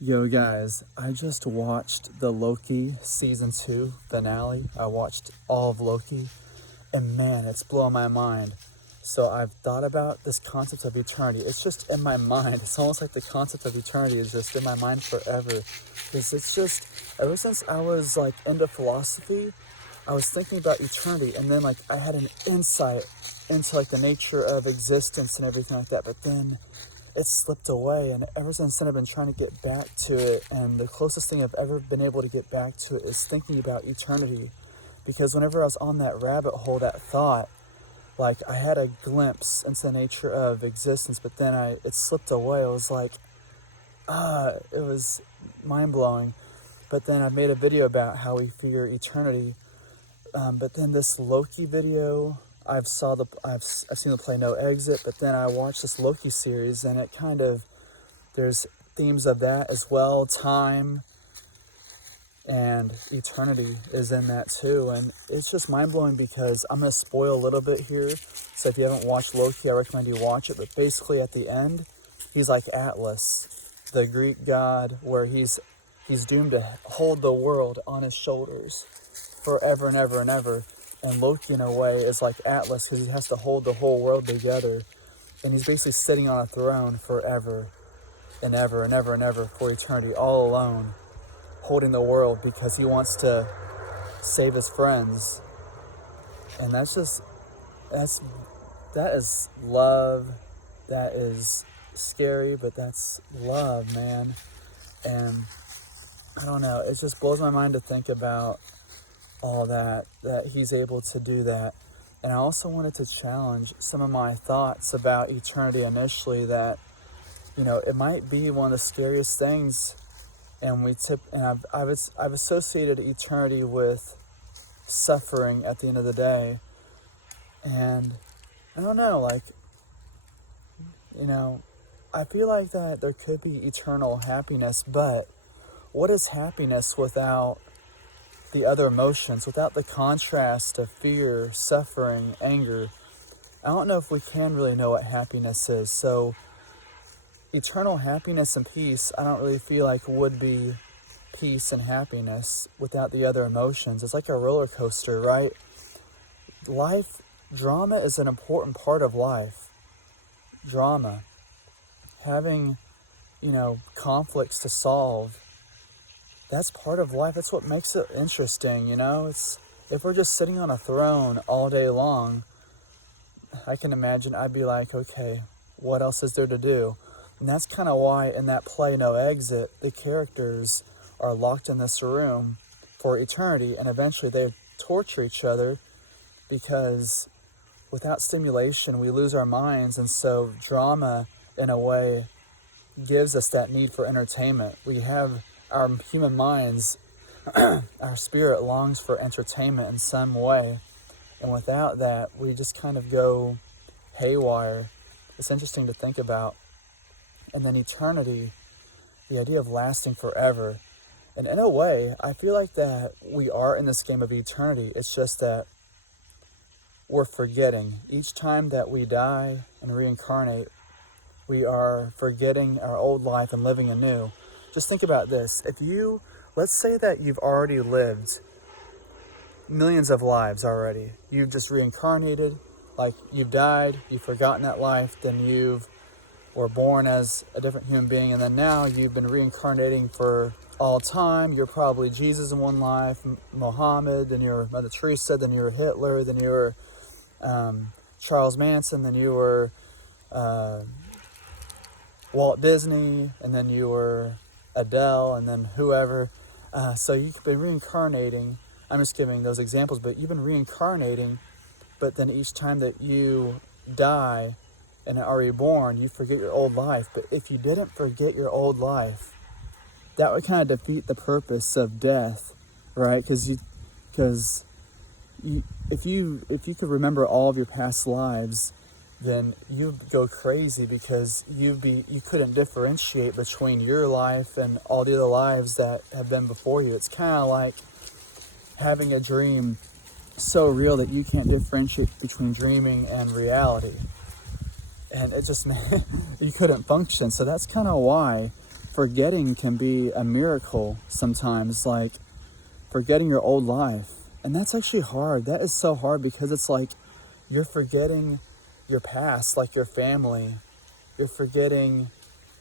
Yo guys, I just watched the Loki season 2 finale. I watched all of Loki and man, it's blowing my mind. So I've thought about this concept of eternity. It's just in my mind. It's almost like the concept of eternity is just in my mind forever. Because it's just, ever since I was like into philosophy, I was thinking about eternity and then like I had an insight into like the nature of existence and everything like that. But then it slipped away, and ever since then I've been trying to get back to it, and the closest thing I've ever been able to get back to it is thinking about eternity. Because whenever I was on that rabbit hole, that thought, like I had a glimpse into the nature of existence, but then it slipped away. It was like, it was mind-blowing. But then I made a video about how we fear eternity. But then this Loki video, I've seen the play No Exit, but then I watched this Loki series, and it kind of, there's themes of that as well. Time and eternity is in that too, and it's just mind-blowing because I'm going to spoil a little bit here. So if you haven't watched Loki, I recommend you watch it. But basically at the end, he's like Atlas, the Greek god, where he's doomed to hold the world on his shoulders forever and ever and ever. And Loki, in a way, is like Atlas because he has to hold the whole world together. And he's basically sitting on a throne forever and ever and ever and ever for eternity, all alone, holding the world because he wants to save his friends. And that is love. That is scary, but that's love, man. And I don't know, it just blows my mind to think about all that he's able to do that. And I also wanted to challenge some of my thoughts about eternity initially, that, you know, it might be one of the scariest things. And I've associated eternity with suffering at the end of the day. And I don't know, like, you know, I feel like that there could be eternal happiness, but what is happiness without the other emotions, without the contrast of fear, suffering, anger? I don't know if we can really know what happiness is. So eternal happiness and peace, I don't really feel like would be peace and happiness without the other emotions. It's like a roller coaster, right? Drama is an important part of life. Drama. Having, conflicts to solve. That's part of life. That's what makes it interesting, It's, if we're just sitting on a throne all day long, I can imagine I'd be like, okay, what else is there to do? And that's kind of why in that play No Exit, the characters are locked in this room for eternity, and eventually they torture each other because without stimulation we lose our minds. And so drama, in a way, gives us that need for entertainment. We have our human minds, our spirit longs for entertainment in some way, and without that we just kind of go haywire. It's interesting to think about. And then eternity, the idea of lasting forever. And in a way, I feel like that we are in this game of eternity. It's just that we're forgetting. Each time that we die and reincarnate, we are forgetting our old life and living anew. Just think about this. Let's say that you've already lived millions of lives already. You've just reincarnated, like you've died, you've forgotten that life, then you were born as a different human being, and then now you've been reincarnating for all time. You're probably Jesus in one life, Muhammad, then you're Mother Teresa, then you're Hitler, then you were Charles Manson, then you were Walt Disney, and then you were Adele, and then whoever. So you've been reincarnating. I'm just giving those examples, but you've been reincarnating, but then each time that you die and are reborn, you forget your old life. But if you didn't forget your old life, that would kind of defeat the purpose of death, right? Because if you could remember all of your past lives, then you'd go crazy because you couldn't differentiate between your life and all the other lives that have been before you. It's kind of like having a dream so real that you can't differentiate between dreaming and reality. And it just, you couldn't function. So that's kind of why forgetting can be a miracle sometimes, like forgetting your old life. And that's actually hard. That is so hard because it's like you're forgetting your past, like your family. You're forgetting,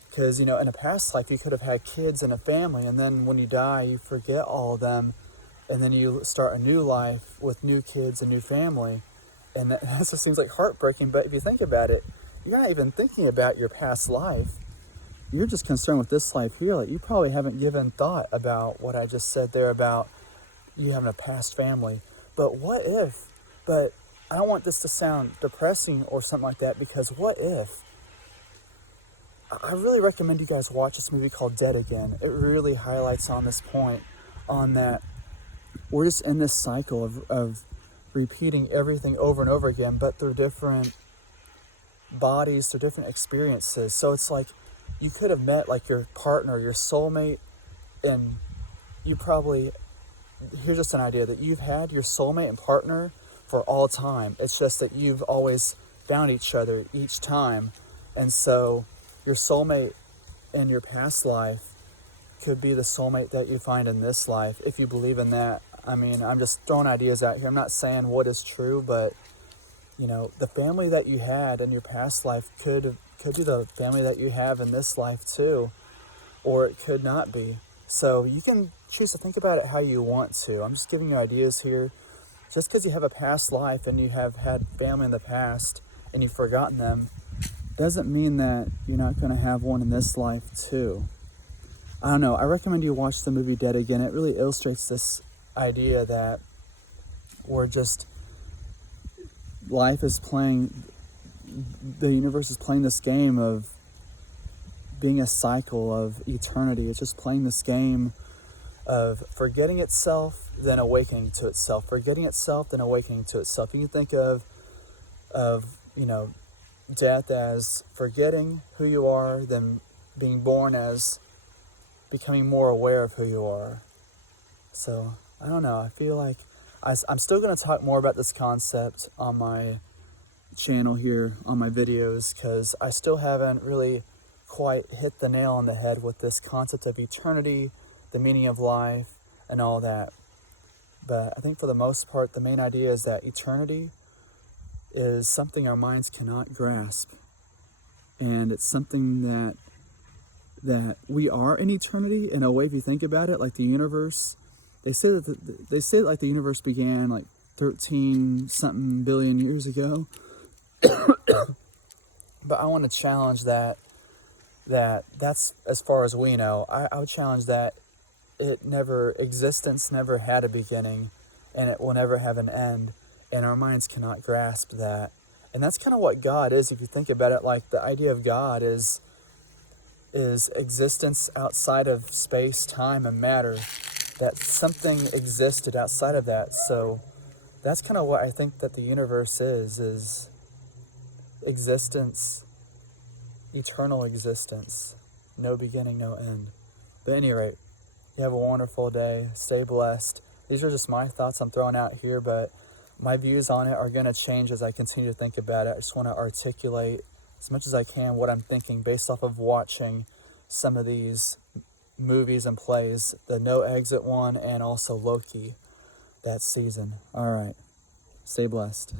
because, in a past life, you could have had kids and a family, and then when you die, you forget all of them, and then you start a new life with new kids and new family. And that just seems like heartbreaking, but if you think about it, you're not even thinking about your past life. You're just concerned with this life here. Like, you probably haven't given thought about what I just said there about you having a past family. But what if? But I don't want this to sound depressing or something like that, because what if? I really recommend you guys watch this movie called Dead Again. It really highlights on this point, on that we're just in this cycle of repeating everything over and over again, but through different bodies, through different experiences. So it's like you could have met like your partner, your soulmate, and you probably, here's just an idea, that you've had your soulmate and partner for all time. It's just that you've always found each other each time. And so your soulmate in your past life could be the soulmate that you find in this life, if you believe in that. I mean, I'm just throwing ideas out here. I'm not saying what is true, but the family that you had in your past life could be the family that you have in this life too, or it could not be. So you can choose to think about it how you want to. I'm just giving you ideas here. Just because you have a past life and you have had family in the past and you've forgotten them, doesn't mean that you're not going to have one in this life too. I don't know. I recommend you watch the movie Dead Again. It really illustrates this idea that life is playing, the universe is playing this game of being a cycle of eternity. It's just playing this game of forgetting itself, then awakening to itself. Forgetting itself, then awakening to itself. You can think of death as forgetting who you are, then being born as becoming more aware of who you are. So, I don't know. I feel like I'm still going to talk more about this concept on my channel here, on my videos, because I still haven't really quite hit the nail on the head with this concept of eternity, the meaning of life, and all that. But I think for the most part, the main idea is that eternity is something our minds cannot grasp. And it's something that we are in eternity in a way. If you think about it, like the universe, they say that like the universe began like 13 something billion years ago. But I want to challenge that's as far as we know. I would challenge that existence never had a beginning, and it will never have an end, and our minds cannot grasp that. And that's kind of what God is, if you think about it. Like, the idea of God is existence outside of space, time, and matter, that something existed outside of that. So that's kind of what I think that the universe is existence, eternal existence, no beginning, no end. But at any rate, you have a wonderful day. Stay blessed. These are just my thoughts I'm throwing out here, but my views on it are going to change as I continue to think about it. I just want to articulate as much as I can what I'm thinking based off of watching some of these movies and plays, the No Exit one and also Loki that season. All right. Stay blessed.